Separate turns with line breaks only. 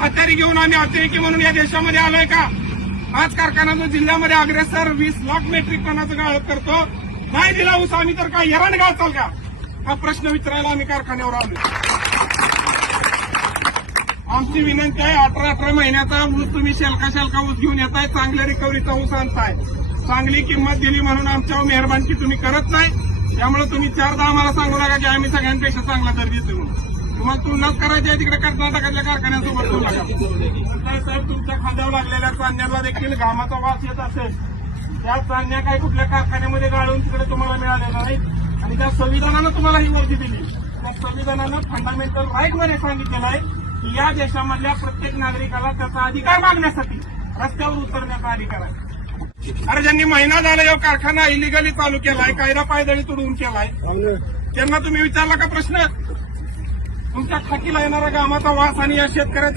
हत्यारी घेऊन आम्ही अतिरेकी म्हणून या देशामध्ये आलोय का? आज कारखाना जिल्ह्यामध्ये अग्रेसर वीस लाख मेट्रिक टनाचं गाळप करतो. नाही दिला ऊस आम्ही तर काय हेराण गाळचाल का? हा प्रश्न विचारायला आम्ही कारखान्यावर आलो आमची विनंती आहे अठरा अठरा महिन्याचा ऊस तुम्ही शेलका शेलका ऊस घेऊन येताय चांगल्या रिकव्हरीचा ऊस आणताय. चांगली किंमत दिली म्हणून आमच्यावर मेहरबानकी तुम्ही करत नाही. त्यामुळे तुम्ही चारदा आम्हाला सांगू नका की आम्ही सगळ्यांपेक्षा चांगला दर देतो म्हणून. तुम्हाला तुलनाच करायची आहे तिकडे कर्नाटकातल्या कारखान्यासोबत तुलना साहेब तुमच्या खांद्यावर लागलेल्या चांद्याला देखील घामाचा वास येत असेल. त्या चांद्या काय कुठल्या कारखान्यामध्ये गाळून तिकडे तुम्हाला मिळालेल्या नाहीत. आणि त्या संविधानानं तुम्हाला ही वर्दी दिली. त्या संविधानानं फंडामेंटल राईटमध्ये सांगितलेलं आहे की या देशामधल्या प्रत्येक नागरिकाला त्याचा अधिकार मागण्यासाठी रस्त्यावर उतरण्याचा अधिकार आहे. अरे ज्यांनी महिना झाला या कारखाना इलिगली चालू केलाय कायदा पायदळी तुडवून केलाय त्यांना तुम्ही विचारला का प्रश्न? तुमच्या खाकीला येणारा आम्हाला वास आणि या शेतकऱ्याच्या